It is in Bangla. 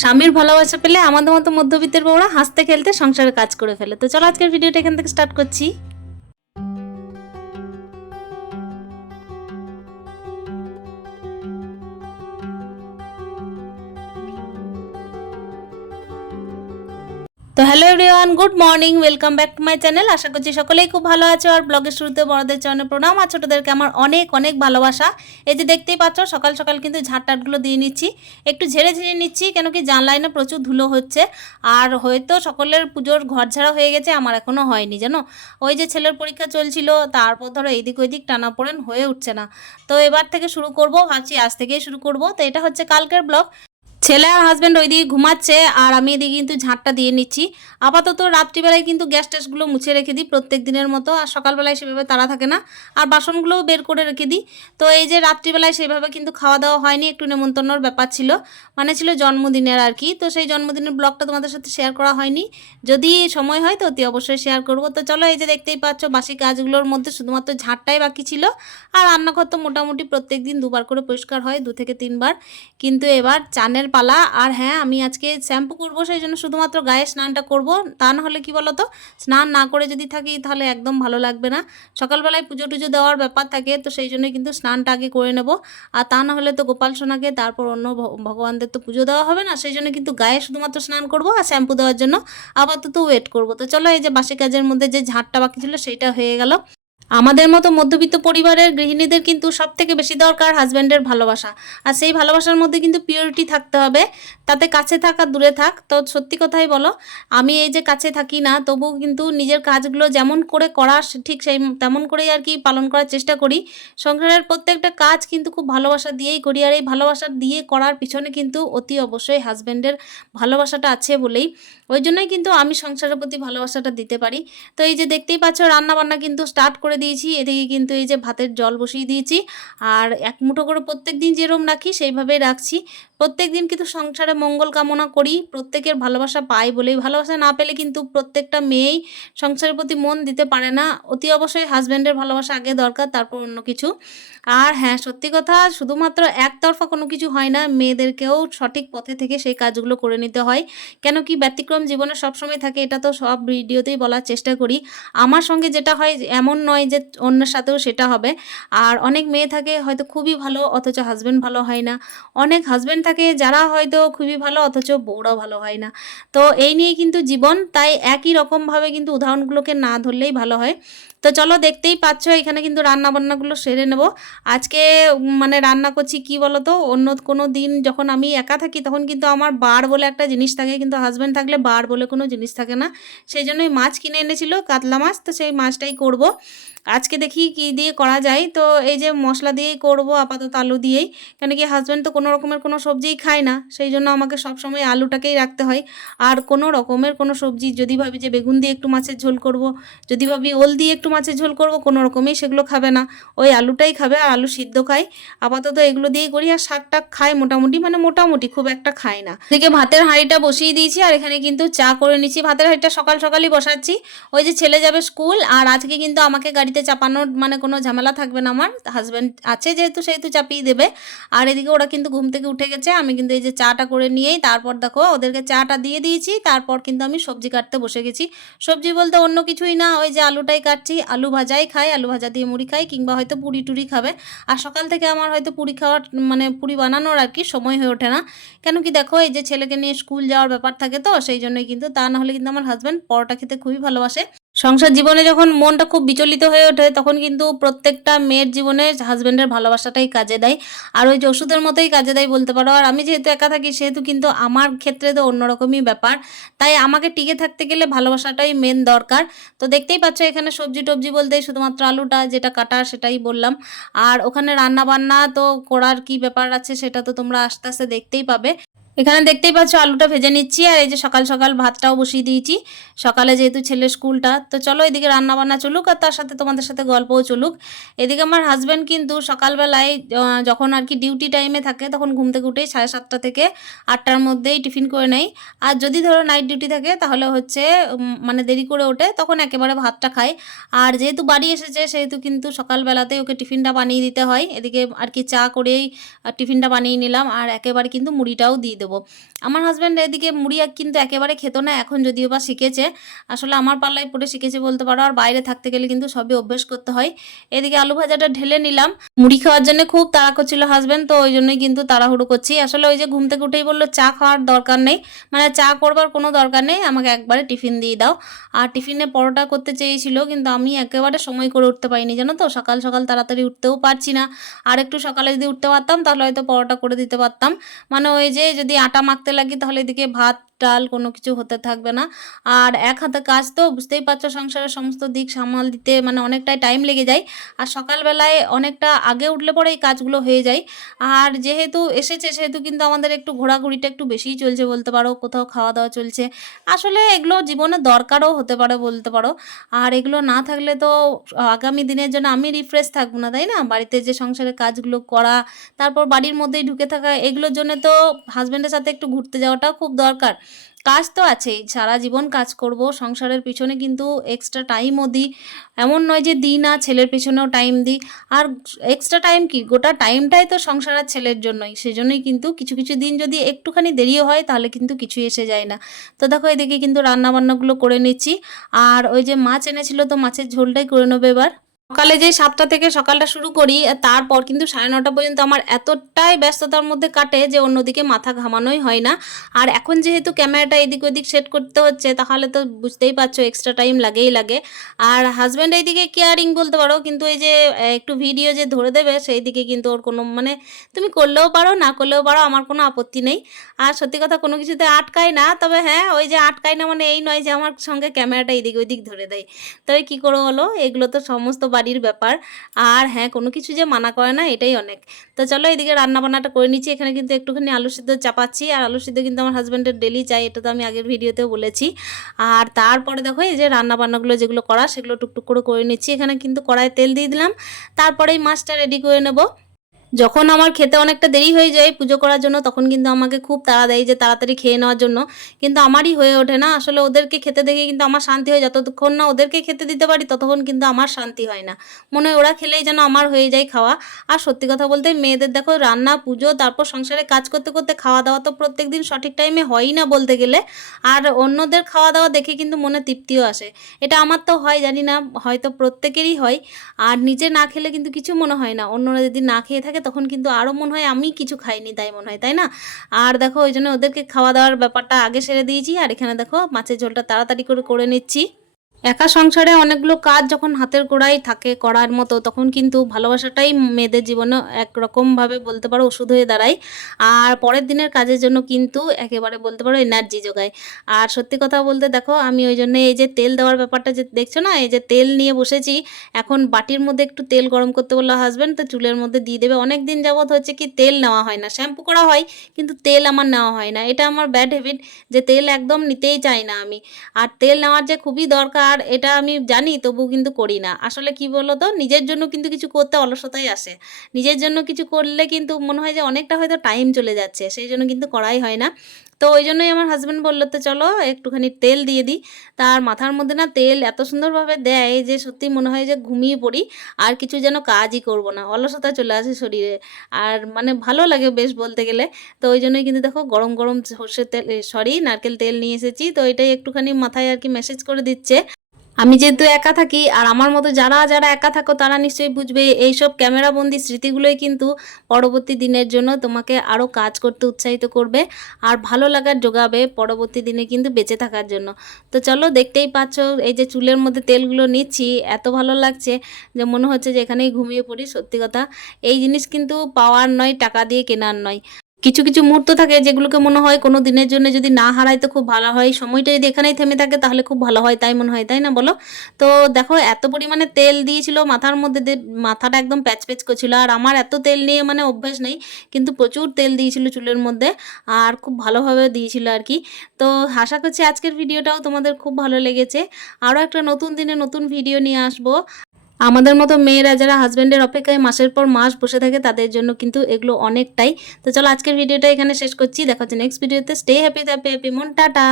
স্বামীর ভালোবাসা পেলে আমাদের মতো মধ্যবিত্তের বউরা হাসতে খেলতে সংসারে কাজ করে ফেলে। তো চলো আজকের ভিডিওটা এখান থেকে স্টার্ট করছি। তো hello everyone good morning welcome back to my channel আশা করছি সকলেই খুব ভালো আছো আর ব্লগের শুরুতে বড়দের চরণে প্রণাম আর ছোটোদেরকে আমার অনেক অনেক ভালোবাসা। এই যে দেখতেই পাচ্ছ, সকাল সকাল কিন্তু ঝাঁট টাটগুলো দিয়ে নিচ্ছি। একটু ঝেড়ে ঝেড়ে নিচ্ছি, কেন কি জানলায় না প্রচুর ধুলো হচ্ছে। আর হয়তো সকলের পুজোর ঘর ঝাড়া হয়ে গেছে, আমার এখনও হয়নি, জানো? ওই যে ছেলের পরীক্ষা চলছিল, তারপর ধরো এইদিক ওইদিক টানা পড়েন, হয়ে উঠছে না। তো এবার থেকে শুরু করব, ভাবছি আজ থেকেই শুরু করব। তো এটা হচ্ছে কালকের ব্লগ ছেলে আর হাজব্যান্ড ওইদিকে ঘুমাচ্ছে আর আমি এদিকে কিন্তু ঝাঁটটা দিয়ে নিচ্ছি। আপাতত রাত্রিবেলায় কিন্তু গ্যাস ট্যাসগুলো মুছে রেখে দিই প্রত্যেক দিনের মতো আর সকালবেলায় সেভাবে তাড়া থাকে না। আর বাসনগুলোও বের করে রেখে দিই। তো এই যে রাত্রিবেলায় সেভাবে কিন্তু খাওয়া দাওয়া হয়নি, একটু নেমন্তন্নর ব্যাপার ছিল। মানে ছিল জন্মদিনের আর কি। তো সেই জন্মদিনের ব্লগটা তোমাদের সাথে শেয়ার করা হয়নি। যদি সময় হয় তো অতি অবশ্যই শেয়ার করব। তো চলো এই যে দেখতেই পাচ্ছ বাসি কাজগুলোর মধ্যে শুধুমাত্র ঝাঁটটাই বাকি ছিল। আর রান্নাঘর তো মোটামুটি প্রত্যেক দিন দুবার করে পরিষ্কার হয়, দু থেকে তিনবার। কিন্তু এবার চানের পালা। আর হ্যাঁ আমি আজকে শ্যাম্পু করব, সেই জন্য শুধুমাত্র গায়ে স্নানটা করব। তা না হলে কি বলো তো স্নান না করে যদি থাকি তাহলে একদম ভালো লাগবে না। সকালবেলায় পুজো টুজো দেওয়ার ব্যাপার থাকে, তো সেই জন্যই কিন্তু স্নানটা আগে করে নেব। আর তা না হলে তো গোপাল সোনাকে, তারপর অন্য ভগবানদের তো পুজো দেওয়া হবে না, সেই জন্য কিন্তু গায়ে শুধুমাত্র স্নান করব আর শ্যাম্পু দেওয়ার জন্য আপাতত ওয়েট করব। তো চলো এই যে বাসি কাজের মধ্যে যে ঝাঁটটা বাকি ছিল, সেইটা হয়ে গেল। আমাদের মতো মধ্যবিত্ত পরিবারের গৃহিণীদের কিন্তু সব থেকে বেশি দরকার হাজব্যান্ডের ভালোবাসা। আর সেই ভালোবাসার মধ্যে কিন্তু পিওরিটি থাকতে হবে। তাতে কাছে থাক দূরে থাক। তো সত্যি কথাই বলো, আমি এই যে কাছে থাকি না তবু কিন্তু নিজের কাজগুলো যেমন করে করা ঠিক সেই তেমন করেই আর কি পালন করার চেষ্টা করি। সংসারের প্রত্যেকটা কাজ কিন্তু খুব ভালোবাসা দিয়েই করি। আর এই ভালোবাসা দিয়ে করার পিছনে কিন্তু অতি অবশ্যই হাজব্যান্ডের ভালোবাসাটা আছে বলেই। ওই জন্যই কিন্তু আমি সংসারের প্রতি ভালোবাসাটা দিতে পারি। তো এই যে দেখতেই পাচ্ছ রান্না বান্না কিন্তু স্টার্ট করে দিয়েছি, এদিকে কিন্তু এই যে ভাতের জল বসিয়ে দিয়েছি। আর এক মুঠো করে প্রত্যেক দিন যেরকম রাখি, সেইভাবেই রাখছি। প্রত্যেক দিন কিন্তু সংসারে মঙ্গল কামনা করি, প্রত্যেকের ভালোবাসা পাই বলেই। ভালোবাসা না পেলে কিন্তু প্রত্যেকটা মেয়েই সংসারের প্রতি মন দিতে পারে না। অতি অবশ্যই হাজব্যান্ডের ভালোবাসা আগে দরকার, তারপর অন্য কিছু। আর হ্যাঁ সত্যি কথা, শুধুমাত্র একতরফা কোনো কিছু হয় না, মেয়েদেরকেও সঠিক পথে থেকে সেই কাজগুলো করে নিতে হয়। কেন কি ব্যতিক্রম জীবনে সবসময় থাকে, এটা তো সব ভিডিওতেই বলার চেষ্টা করি। আমার সঙ্গে যেটা হয়, এমন নয় যে অন্যের সাথেও সেটা হবে। আর অনেক মেয়ে থাকে, হয়তো খুবই ভালো, অথচ হাজব্যান্ড ভালো হয় না। অনেক হাজব্যান্ড থাকে, যারা হয়তো খুবই ভালো, অথচ বউরাও ভালো হয় না। তো এই নিয়ে কিন্তু জীবন, তাই একই রকমভাবে কিন্তু উদাহরণগুলোকে না ধরলেই ভালো হয়। তো চলো দেখতেই পাচ্ছ, এখানে কিন্তু রান্না বান্নাগুলো সেরে নেব। আজকে মানে রান্না করছি কি বলো তো অন্য কোনো দিন যখন আমি একা থাকি, তখন কিন্তু আমার বার বলে একটা জিনিস থাকে, কিন্তু হাজব্যান্ড থাকলে বার বলে কোনো জিনিস থাকে না। সেই জন্যই মাছ কিনে এনেছিল, কাতলা মাছ, তো সেই মাছটাই করব। আজকে দেখি কি দিয়ে করা যায়। তো এই যে মশলা দিয়েই করব, আপাতত আলু দিয়েই। কেন কি হাজব্যান্ড তো কোনো রকমের কোনো সবজিই খায় না, সেই জন্য আমাকে সব সময় আলুটাকেই রাখতে হয়। আর কোনো রকমের কোনো সবজি, যদি ভাবি যে বেগুন দিয়ে একটু মাছের ঝোল করব, যদি ভাবি ওল দিয়ে একটু মাছের ঝোল করব, কোনো রকমই সেগুলো খাবে না। ওই আলুটাই খাবে আর আলু সিদ্ধ খায়। আপাতত এগুলো দিয়েই করি আর শাক টাক খায় মোটামুটি মানে মোটামুটি খুব একটা খায় না। এদিকে ভাতের হাঁড়িটা বসিয়ে দিয়েছি আর এখানে কিন্তু চা করে নিচ্ছি। ভাতের হাঁড়িটা সকাল সকালই বসাচ্ছি। ওই যে ছেলে যাবে স্কুল আর আজকে কিন্তু আমাকে গাড়িতে চাপানোর মানে কোনো ঝামেলা থাকবে না আমার। হাজব্যান্ড আছে যেহেতু, সেহেতু চাপিয়ে দেবে। আর এদিকে ওরা কিন্তু ঘুম থেকে উঠে গেছে। আমি কিন্তু এই যে চাটা করে নিয়েই তারপর দেখো ওদেরকে চাটা দিয়ে দিয়েছি, তারপর কিন্তু আমি সবজি কাটতে বসে গেছি। সবজি বলতে অন্য কিছুই না, ওই যে আলুটাই কাটছি, আলু ভাজাই খাই, আলু ভাজা দিয়ে মুড়ি খাই, কিংবা হয়তো পুরি টুরি খাবে। আর সকাল থেকে আমার হয়তো পুরি খাওয়ার মানে পুরি বানানোর আর কি সময় হয়ে ওঠে না। কেন কি দেখো, এই যে ছেলেকে নিয়ে স্কুল যাওয়ার ব্যাপার থাকে তো, সেই জন্যই কিন্তু তা না হলে কিন্তু আমার হাজব্যান্ড পরোটা খেতে খুবই ভালোবাসে। সংসার জীবনে যখন মনটা খুব বিচলিত হয়ে ওঠে, তখন কিন্তু প্রত্যেকটা মেয়ের জীবনে হাজব্যান্ডের ভালোবাসাটাই কাজে দেয়। আর ওই যে ওষুধের মতোই কাজে দেয় বলতে পারো। আর আমি যেহেতু একা থাকি, সেহেতু কিন্তু আমার ক্ষেত্রে তো অন্যরকমই ব্যাপার। তাই আমাকে টিকে থাকতে গেলে ভালোবাসাটাই মেন দরকার। তো দেখতেই পাচ্ছ, এখানে সবজি টবজি বলতে শুধুমাত্র আলুটা, যেটা কাটা সেটাই বললাম। আর ওখানে রান্না বান্না তো করার কি ব্যাপার আছে, সেটা তো তোমরা আস্তে আস্তে দেখতেই পাবে। এখানে দেখতেই পাচ্ছ আলুটা ভেজে নিচ্ছি, আর এই যে সকাল সকাল ভাতটাও বসিয়ে দিয়েছি। সকালে যেহেতু ছেলে স্কুলটা তো চলো এদিকে রান্না বান্না চলুক, আর তার সাথে তোমাদের সাথে গল্পও চলুক। এদিকে আমার হাজব্যান্ড কিন্তু সকালবেলায় যখন আর কি ডিউটি টাইমে থাকে, তখন ঘুম থেকে উঠেই সাড়ে সাতটা থেকে আটটার মধ্যেই টিফিন করে নেয়। আর যদি ধরো নাইট ডিউটি থাকে, তাহলে হচ্ছে মানে দেরি করে ওঠে, তখন একেবারে ভাতটা খায়। আর যেহেতু বাড়ি এসেছে, সেহেতু কিন্তু সকালবেলাতেই ওকে টিফিনটা বানিয়ে দিতে হয়। এদিকে আর কি চা করেই টিফিনটা বানিয়ে নিলাম, আর একেবারে কিন্তু মুড়িটাও দিয়ে দেবো। দেবো। আমার হাজব্যান্ড এদিকে মুড়ি কিন্তু একেবারে খেত না, এখন যদিও বা শিখেছে। আসলে আমার পাল্লায় পড়ে শিখেছে বলতে পারো, আর বাইরে থাকতে গেলে কিন্তু সবই অভ্যেস করতে হয়। এদিকে আলু ভাজাটা ঢেলে নিলাম। মুড়ি খাওয়ার জন্য খুব তাড়া করছিল হাজব্যান্ড তো ওই জন্যই কিন্তু তাড়াহুড়ো করছি। আসলে ওই যে ঘুম থেকে উঠেই বলল, চা খাওয়ার দরকার নেই। মানে চা করবার কোনো দরকার নেই, আমাকে একবারে টিফিন দিয়ে দাও। আর টিফিনে পরোটা করতে চেয়েছিল, কিন্তু আমি একেবারে সময় করে উঠতে পারিনি, জানো তো? সকাল সকাল তাড়াতাড়ি উঠতেও পারছি না। আর একটু সকালে যদি উঠতে পারতাম, তাহলে হয়তো পরোটা করে দিতে পারতাম। মানে ওই যে যদি আটা মাখতে লাগি, তাহলে এদিকে ভাত, ডাল কোনো কিছু হতে থাকবে না। আর এক হাতে কাজ তো, বুঝতেই পারছ সংসারের সমস্ত দিক সামাল দিতে মানে অনেকটাই টাইম লেগে যায়। আর সকালবেলায় অনেকটা আগে উঠলে পরে এই কাজগুলো হয়ে যায়। আর যেহেতু এসেছে, সেহেতু কিন্তু আমাদের একটু ঘোরাঘুরিটা একটু বেশিই চলছে বলতে পারো, কোথাও খাওয়া দাওয়া চলছে। আসলে এগুলো জীবনে দরকারও হতে পারে বলতে পারো। আর এগুলো না থাকলে তো আগামী দিনের জন্য আমি রিফ্রেশ থাকব না, তাই না? বাড়িতে যে সংসারের কাজগুলো করা, তারপর বাড়ির মধ্যেই ঢুকে থাকা, এগুলোর জন্য তো হাজব্যান্ডের সাথে একটু ঘুরতে যাওয়াটাও খুব দরকার। কাজ তো আছেই, সারা জীবন কাজ করব, সংসারের পিছনে কিন্তু এক্সট্রা টাইমও দিই। এমন নয় যে দিই না, ছেলের পিছনেও টাইম দিই। আর এক্সট্রা টাইম কি? গোটা টাইমটাই তো সংসার আর ছেলের জন্যই। সেজন্যই কিন্তু কিছু কিছু দিন যদি একটুখানি দেরিও হয়, তাহলে কিন্তু কিছুই এসে যায় না। তো দেখো, এদিকে কিন্তু রান্না বান্নাগুলো করে নিচ্ছি। আর ওই যে মাছ এনেছিল তো মাছের ঝোলটাই করে নেব এবার। সকালে যে সাতটা থেকে সকালটা শুরু করি, তারপর কিন্তু সাড়ে নটা পর্যন্ত আমার এতটাই ব্যস্ততার মধ্যে কাটে যে অন্যদিকে মাথা ঘামানোই হয় না। আর এখন যেহেতু ক্যামেরাটা এদিক ওদিক সেট করতে হচ্ছে, তাহলে তো বুঝতেই পারছ এক্সট্রা টাইম লাগেই লাগে। আর হাজব্যান্ড এইদিকে কেয়ারিং বলতে পারো, কিন্তু এই যে একটু ভিডিও যে ধরে দেবে সেই দিকে কিন্তু ওর কোনো মানে তুমি করলেও পারো, না করলেও পারো, আমার কোনো আপত্তি নেই। আর সত্যি কথা কোনো কিছুতে আটকায় না, তবে হ্যাঁ ওই যে আটকায় না মানে এই নয় যে আমার সঙ্গে ক্যামেরাটা এদিক ওদিক ধরে দেয়। তবে কী করে হলো এগুলো তো সমস্ত বাড়ির ব্যাপার। আর হ্যাঁ কোনো কিছু যে মানা করে না, এটাই অনেক। তো চলো এদিকে রান্না বান্নাটা করে নিচ্ছি। এখানে কিন্তু একটুখানি আলু সিদ্ধ চাপাচ্ছি। আর আলু সিদ্ধ কিন্তু আমার হাজব্যান্ডের ডেলি চাই, এটা তো আমি আগের ভিডিওতেও বলেছি। আর তারপরে দেখো, এই যে রান্নাবান্নাগুলো যেগুলো করা, সেগুলো টুকটুক করে করে নিচ্ছি। এখানে কিন্তু কড়াই তেল দিয়ে দিলাম। তারপরেই মাছটা রেডি করে নেব। যখন আমার খেতে অনেকটা দেরি হয়ে যায় পুজো করার জন্য, তখন কিন্তু আমাকে খুব তাড়া দেয় যে তাড়াতাড়ি খেয়ে নেওয়ার জন্য। কিন্তু আমারই হয়ে ওঠে না। আসলে ওদেরকে খেতে দেখে কিন্তু আমার শান্তি হয়। যতক্ষণ না ওদেরকে খেতে দিতে পারি, ততক্ষণ কিন্তু আমার শান্তি হয় না। মনে হয় ওরা খেলেই যেন আমার হয়ে যায় খাওয়া। আর সত্যি কথা বলতে মেয়েদের দেখো, রান্না, পুজো, তারপর সংসারে কাজ করতে করতে খাওয়া দাওয়া তো প্রত্যেক দিন সঠিক টাইমে হয়ই না বলতে গেলে। আর অন্যদের খাওয়া দাওয়া দেখে কিন্তু মনে তৃপ্তিও আসে। এটা আমার তো হয়, জানি না। হয়তো প্রত্যেকেরই হয়। আর নিজে না খেলে কিন্তু কিছু মনে হয় না। অন্যরা যদি না খেয়ে থাকে তখন কিন্তু আরও মনে হয় আমি কিছু খাইনি, তাই মনে হয়, তাই না? আর দেখো ওই জন্য ওদেরকে খাওয়া দাওয়ার ব্যাপারটা আগে সেরে দিয়েছি, আর এখানে দেখো মাছের ঝোলটা তাড়াতাড়ি করে করে নিচ্ছি। একা সংসারে অনেকগুলো কাজ যখন হাতের গোড়ায় থাকে করার মতো, তখন কিন্তু ভালোবাসাটাই মেয়েদের জীবনে একরকমভাবে বলতে পারো ওষুধ হয়ে দাঁড়ায়। আর পরের দিনের কাজের জন্য কিন্তু একেবারে বলতে পারো এনার্জি যোগায়। আর সত্যি কথা বলতে দেখো, আমি ওই জন্য এই যে তেল দেওয়ার ব্যাপারটা যে দেখছ না, এই যে তেল নিয়ে বসেছি, এখন বাটির মধ্যে একটু তেল গরম করতে বলল হাজব্যান্ড তো চুলের মধ্যে দিয়ে দেবে। অনেক দিন যাবৎ হচ্ছে কি, তেল নেওয়া হয় না। শ্যাম্পু করা হয়, কিন্তু তেল আমার নেওয়া হয় না। এটা আমার ব্যাড হ্যাবিট যে তেল একদম নিতেই চাই না আমি। আর তেল নেওয়ার যে খুবই দরকার এটা আমি জানি তবু কিন্তু করি না। আসলে কি বলো তো নিজের জন্য কিন্তু কিছু করতে অলসতাই আসে। নিজের জন্য কিছু করলে কিন্তু মনে হয় যে অনেকটা হয়তো টাইম চলে যাচ্ছে, সেই জন্য কিন্তু করাই হয় না। তো ওই জন্যই আমার হাজব্যান্ড বলল, তো চলো একটুখানি তেল দিয়ে দিই। তার মাথার মধ্যে না তেল এত সুন্দরভাবে দেয় যে সত্যি মনে হয় যে ঘুমিয়ে পড়ি, আর কিছু যেন কাজই করব না, অলসতা চলে আসে শরীরে। আর মানে ভালো লাগে বেশ বলতে গেলে। তো ওই জন্যই কিন্তু দেখো গরম গরম সর্ষের তেল সরি নারকেল তেল নিয়ে এসেছি। তো এটাই একটুখানি মাথায় আর কি মেসেজ করে দিচ্ছে। আমি যেহেতু একা থাকি, আর আমার মতো যারা যারা একা থাকো, তারা নিশ্চয়ই বুঝবে এইসব ক্যামেরাবন্দি স্মৃতিগুলোই কিন্তু পরবর্তী দিনের জন্য তোমাকে আরও কাজ করতে উৎসাহিত করবে আর ভালো লাগার যোগাবে পরবর্তী দিনে কিন্তু বেঁচে থাকার জন্য। তো চলো দেখতেই পাচ্ছ, এই যে চুলের মধ্যে তেলগুলো নিচ্ছি, এত ভালো লাগছে যে মনে হচ্ছে যে এখানেই ঘুমিয়ে পড়ি, সত্যি কথা। এই জিনিস কিন্তু পাওয়ার নয়, টাকা দিয়ে কেনার নয়। কিছু কিছু মুহূর্ত থাকে যেগুলোকে মনে হয় কোনো দিনের জন্য যদি না হারাই তো খুব ভালো হয়। সময়টা যদি এখানেই থেমে থাকে তাহলে খুব ভালো হয়, তাই মনে হয়, তাই না বলো? তো দেখো এত পরিমাণে তেল দিয়েছিল, মাথার মধ্যে মাথাটা একদম প্যাচ প্যাচ করছিল। আর আমার এত তেল নিয়ে মানে অভ্যেস নেই, কিন্তু প্রচুর তেল দিয়েছিল চুলের মধ্যে আর খুব ভালোভাবে দিয়েছিল আর কি। তো আশা করছি আজকের ভিডিওটাও তোমাদের খুব ভালো লেগেছে। আরও একটা নতুন দিনে নতুন ভিডিও নিয়ে আসব। আমাদের মতো মেয়েরা যারা হাজব্যান্ডের অপেক্ষায় মাসের পর মাস বসে থাকে, তাদের জন্য কিন্তু এগুলো অনেকটাই। তো চলো আজকের ভিডিওটা এখানে শেষ করছি। দেখা হচ্ছে নেক্সট ভিডিওতে স্টে হ্যাপি হ্যাপি হ্যাপি মন। টাটা।